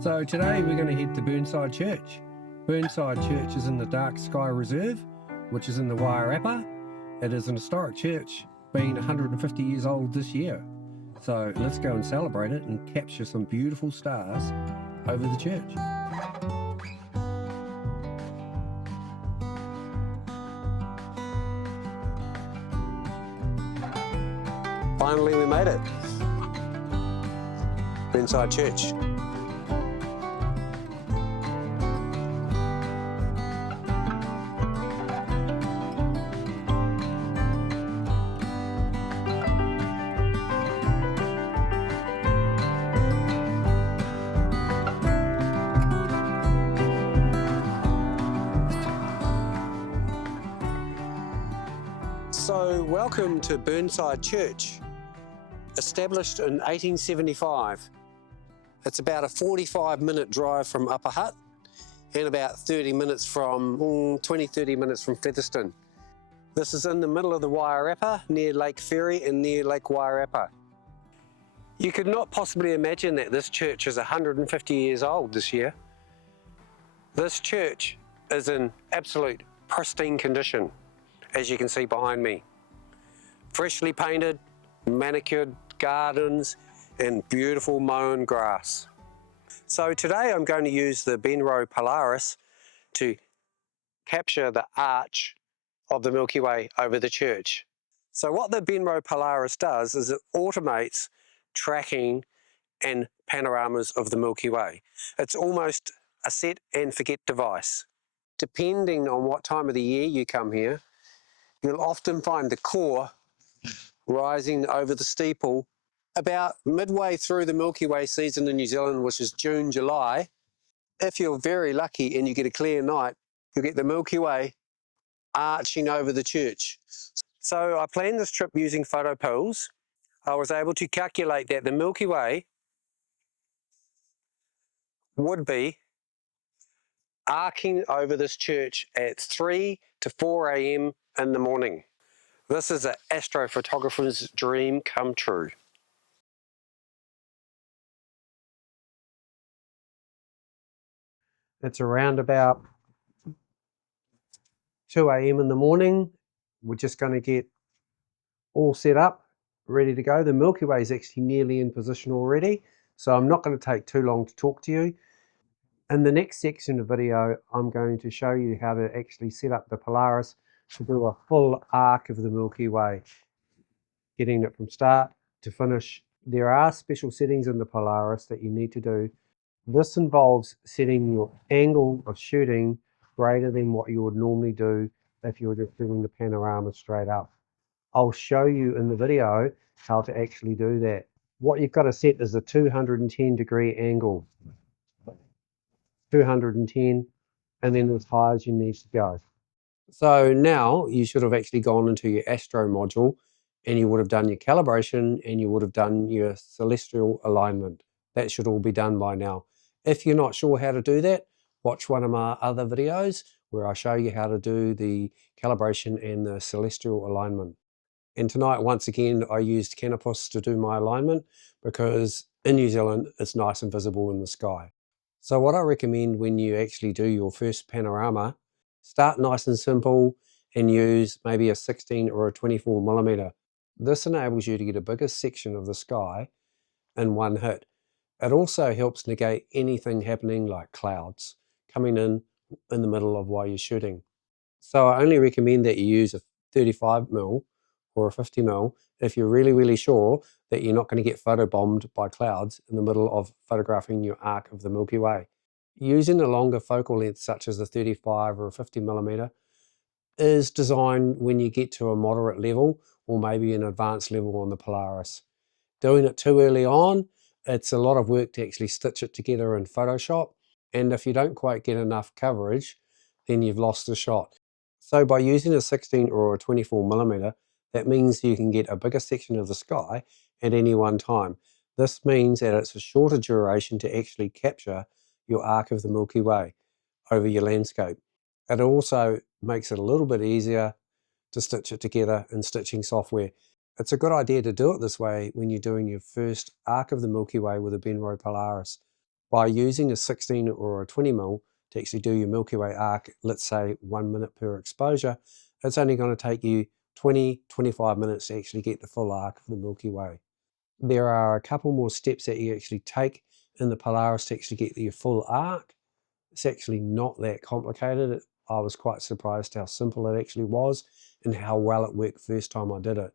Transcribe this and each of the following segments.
So today we're going to head to Burnside Church. Burnside Church is in the Dark Sky Reserve, which is in the Wairarapa. It is an historic church, being 150 years old this year. So let's go and celebrate it and capture some beautiful stars over the church. Finally we made it. Burnside Church. So welcome to Burnside Church, established in 1875. It's about a 45-minute drive from Upper Hutt and about 30 minutes from, 20-30 minutes from Featherston. This is in the middle of the Wairarapa, near Lake Ferry and near Lake Wairarapa. You could not possibly imagine that this church is 150 years old this year. This church is in absolute pristine condition, as you can see behind me. Freshly painted, manicured gardens and beautiful mown grass. So today I'm going to use the Benro Polaris to capture the arch of the Milky Way over the church. So what the Benro Polaris does is it automates tracking and panoramas of the Milky Way. It's almost a set and forget device. Depending on what time of the year you come here, you'll often find the core rising over the steeple about midway through the Milky Way season in New Zealand, which is June, July. If you're very lucky and you get a clear night, you'll get the Milky Way arching over the church. So I planned this trip using photo pills. I was able to calculate that the Milky Way would be arcing over this church at 3 to 4 a.m. in the morning. This is an astrophotographer's dream come true. It's around about 2 a.m. in the morning. We're just going to get all set up, ready to go. The Milky Way is actually nearly in position already, so I'm not going to take too long to talk to you. In the next section of the video, I'm going to show you how to actually set up the Polaris to do a full arc of the Milky Way, getting it from start to finish. There are special settings in the Polaris that you need to do. This involves setting your angle of shooting greater than what you would normally do if you were just doing the panorama straight up. I'll show you in the video how to actually do that. What you've got to set is a 210 degree angle. 210, and then as high as you need to go. So now you should have actually gone into your Astro module and you would have done your calibration and you would have done your celestial alignment. That should all be done by now. If you're not sure how to do that, watch one of my other videos where I show you how to do the calibration and the celestial alignment. And tonight, once again, I used Canopus to do my alignment because in New Zealand, it's nice and visible in the sky. So what I recommend when you actually do your first panorama, start nice and simple and use maybe a 16 or a 24 millimeter. This enables you to get a bigger section of the sky in one hit. It also helps negate anything happening like clouds coming in the middle of while you're shooting. So I only recommend that you use a 35mm or a 50mm if you're really, really sure that you're not going to get photobombed by clouds in the middle of photographing your arc of the Milky Way. Using a longer focal length such as a 35 or a 50mm is designed when you get to a moderate level or maybe an advanced level on the Polaris. Doing it too early on, it's a lot of work to actually stitch it together in Photoshop, and if you don't quite get enough coverage, then you've lost the shot. So by using a 16 or a 24mm, that means you can get a bigger section of the sky at any one time. This means that it's a shorter duration to actually capture your arc of the Milky Way over your landscape. It also makes it a little bit easier to stitch it together in stitching software. It's a good idea to do it this way when you're doing your first arc of the Milky Way with a Benro Polaris. By using a 16 or a 20 mil to actually do your Milky Way arc, let's say 1 minute per exposure, it's only going to take you 20-25 minutes to actually get the full arc of the Milky Way. There are a couple more steps that you actually take in the Polaris to actually get your full arc. It's actually not that complicated. I was quite surprised how simple it actually was and how well it worked first time I did it.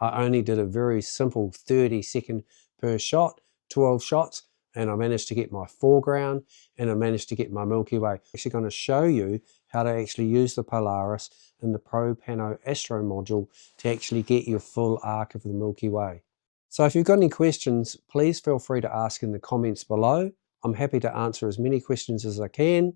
I only did a very simple 30-second per shot, 12 shots, and I managed to get my foreground and I managed to get my Milky Way. I'm actually going to show you how to actually use the Polaris and the Pro Pano Astro module to actually get your full arc of the Milky Way. So if you've got any questions, please feel free to ask in the comments below. I'm happy to answer as many questions as I can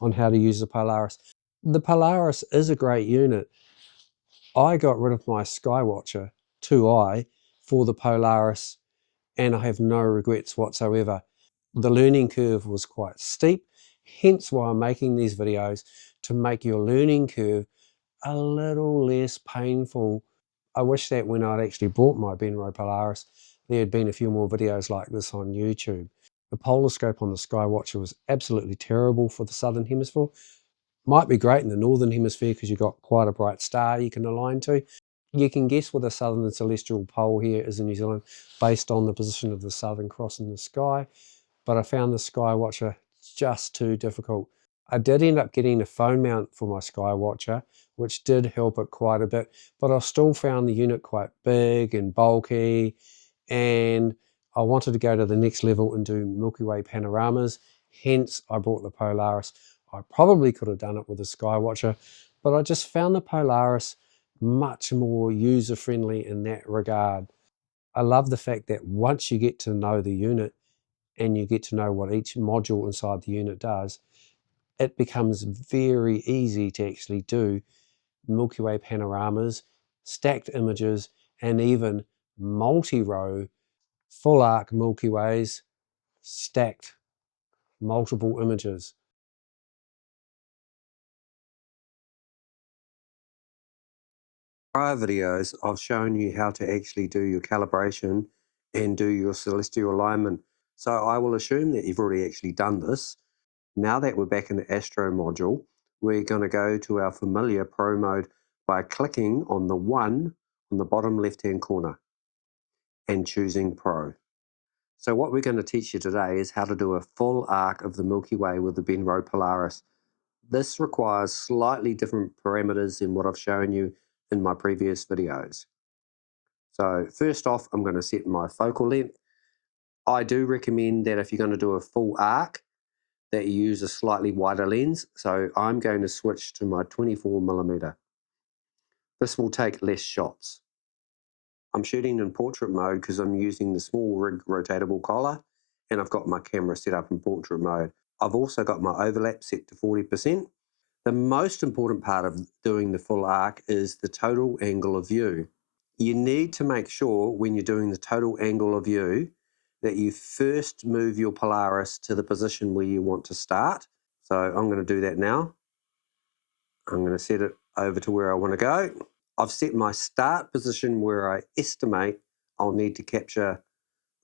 on how to use the Polaris. The Polaris is a great unit. I got rid of my Skywatcher 2i for the Polaris and I have no regrets whatsoever. The learning curve was quite steep, hence why I'm making these videos, to make your learning curve a little less painful. I wish that when I'd actually bought my Benro Polaris, there had been a few more videos like this on YouTube. The polar scope on the Skywatcher was absolutely terrible for the Southern Hemisphere. Might be great in the Northern Hemisphere because you've got quite a bright star you can align to. You can guess what the Southern Celestial Pole here is in New Zealand based on the position of the Southern Cross in the sky, but I found the Skywatcher just too difficult. I did end up getting a phone mount for my Skywatcher, which did help it quite a bit, but I still found the unit quite big and bulky, and I wanted to go to the next level and do Milky Way panoramas, hence I bought the Polaris. I probably could have done it with a Skywatcher, but I just found the Polaris much more user-friendly in that regard. I love the fact that once you get to know the unit and you get to know what each module inside the unit does, it becomes very easy to actually do Milky Way panoramas, stacked images, and even multi-row full arc Milky Ways, stacked multiple images. Prior videos, I've shown you how to actually do your calibration and do your celestial alignment. So I will assume that you've already actually done this. Now that we're back in the Astro module, we're going to go to our familiar Pro mode by clicking on the 1 on the bottom left-hand corner and choosing Pro. So what we're going to teach you today is how to do a full arc of the Milky Way with the Benro Polaris. This requires slightly different parameters than what I've shown you in my previous videos. So first off, I'm going to set my focal length. I do recommend that if you're going to do a full arc, that you use a slightly wider lens. So I'm going to switch to my 24mm. This will take less shots. I'm shooting in portrait mode because I'm using the small rig rotatable collar and I've got my camera set up in portrait mode. I've also got my overlap set to 40%. The most important part of doing the full arc is the total angle of view. You need to make sure when you're doing the total angle of view that you first move your Polaris to the position where you want to start. So I'm going to do that now. I'm going to set it over to where I want to go. I've set my start position where I estimate I'll need to capture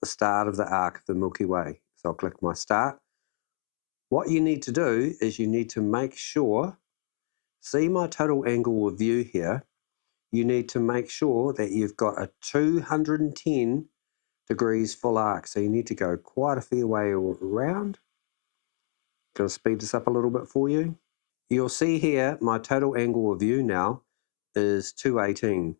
the start of the arc of the Milky Way. So I'll click my start. What you need to do is you need to make sure, see my total angle of view here, you need to make sure that you've got a 210 degrees full arc. So you need to go quite a fair way around. Going to speed this up a little bit for you. You'll see here my total angle of view now is 218.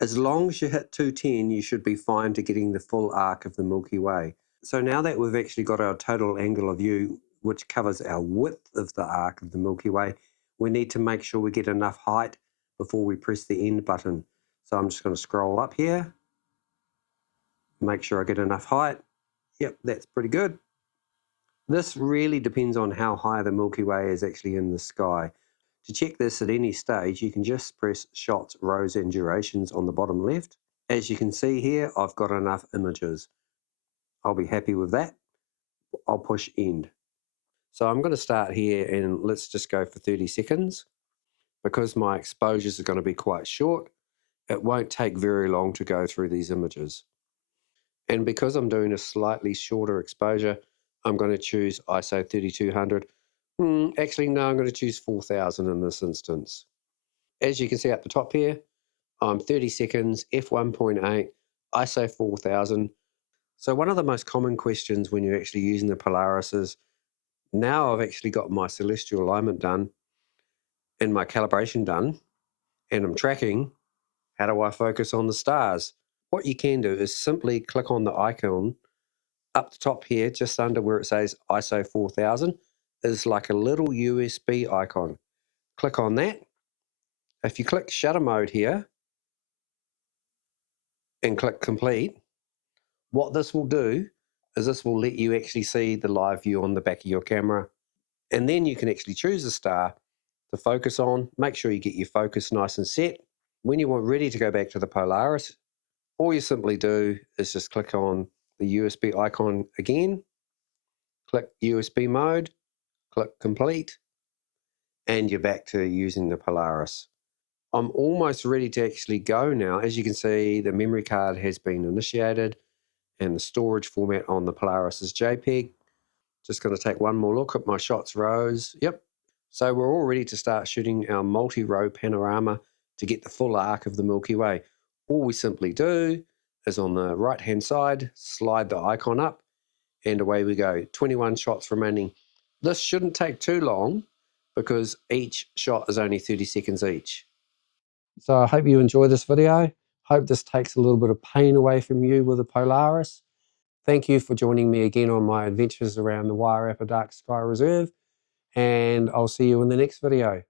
As long as you hit 210, you should be fine to getting the full arc of the Milky Way. So now that we've actually got our total angle of view, which covers our width of the arc of the Milky Way, we need to make sure we get enough height before we press the end button. So I'm just going to scroll up here, make sure I get enough height. Yep, that's pretty good. This really depends on how high the Milky Way is actually in the sky. To check this at any stage, you can just press shots, rows and durations on the bottom left. As you can see here, I've got enough images. I'll be happy with that. I'll push end. So I'm going to start here and let's just go for 30 seconds. Because my exposures are going to be quite short, it won't take very long to go through these images. And because I'm doing a slightly shorter exposure, I'm going to choose ISO 3200. Actually, no, I'm going to choose 4000 in this instance. As you can see up the top here, I'm 30 seconds, f1.8, ISO 4000. So one of the most common questions when you're actually using the Polaris is, now I've actually got my celestial alignment done and my calibration done, and I'm tracking, how do I focus on the stars? What you can do is simply click on the icon up the top here, just under where it says ISO 4000, is like a little USB icon. Click on that. If you click shutter mode here and click complete, what this will do is this will let you actually see the live view on the back of your camera. And then you can actually choose a star to focus on. Make sure you get your focus nice and set. When you want ready to go back to the Polaris, all you simply do is just click on the USB icon again, click USB mode, click complete, and you're back to using the Polaris. I'm almost ready to actually go now. As you can see, the memory card has been initiated and the storage format on the Polaris is JPEG. Just going to take one more look at my shots rows. Yep. So we're all ready to start shooting our multi-row panorama to get the full arc of the Milky Way. All we simply do is on the right-hand side, slide the icon up, and away we go. 21 shots remaining. This shouldn't take too long because each shot is only 30 seconds each. So I hope you enjoy this video. Hope this takes a little bit of pain away from you with the Polaris. Thank you for joining me again on my adventures around the Wairarapa Dark Sky Reserve, and I'll see you in the next video.